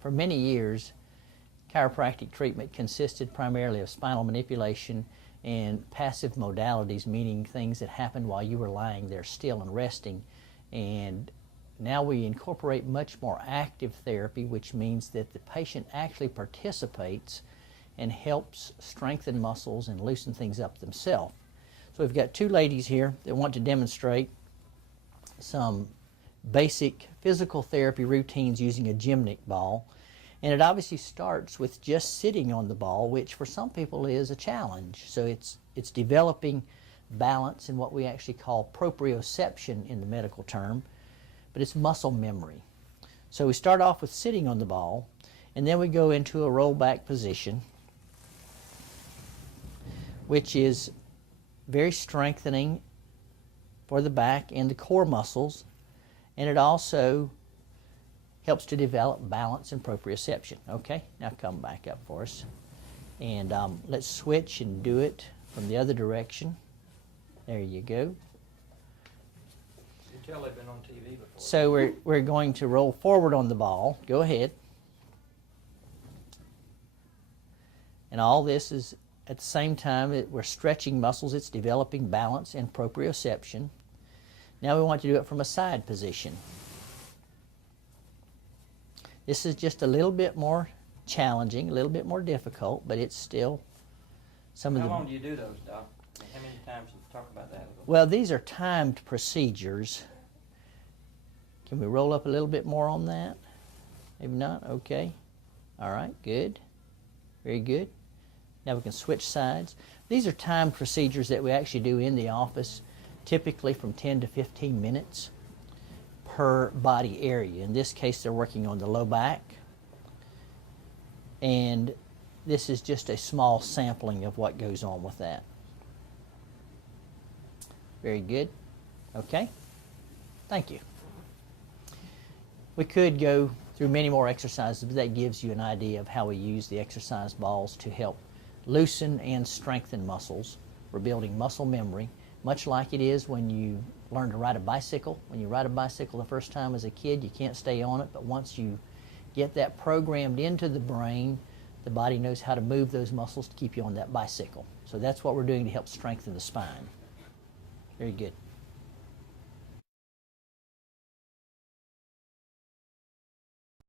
For many years, chiropractic treatment consisted primarily of spinal manipulation and passive modalities, meaning things that happened while you were lying there still and resting. And now we incorporate much more active therapy, which means that the patient actually participates and helps strengthen muscles and loosen things up themselves. So we've got two ladies here that want to demonstrate some basic physical therapy routines using a gymnic ball. And it obviously starts with just sitting on the ball, which for some people is a challenge. So it's developing balance in what we actually call proprioception in the medical term, but it's muscle memory. So we start off with sitting on the ball, and then we go into a rollback position, which is very strengthening for the back and the core muscles, and it also helps to develop balance and proprioception. Okay, now come back up for us. And let's switch and do it from the other direction. There you go. You can tell they've been on TV before. So we're going to roll forward on the ball. Go ahead. And all this is at the same time we're stretching muscles. It's developing balance and proprioception. Now we want to do it from a side position. This is just a little bit more challenging, a little bit more difficult, but it's still some of the... How long do you do those, Doc? And how many times do you talk about that? Well, these are timed procedures. Can we roll up a little bit more on that? Maybe not? Okay. All right, good. Very good. Now we can switch sides. These are timed procedures that we actually do in the office, typically from 10 to 15 minutes per body area. In this case, they're working on the low back. And this is just a small sampling of what goes on with that. Very good. Okay. Thank you. We could go through many more exercises, but that gives you an idea of how we use the exercise balls to help loosen and strengthen muscles. We're building muscle memory, much like it is when you learn to ride a bicycle. When you ride a bicycle the first time as a kid, you can't stay on it, but once you get that programmed into the brain, the body knows how to move those muscles to keep you on that bicycle. So that's what we're doing to help strengthen the spine. Very good.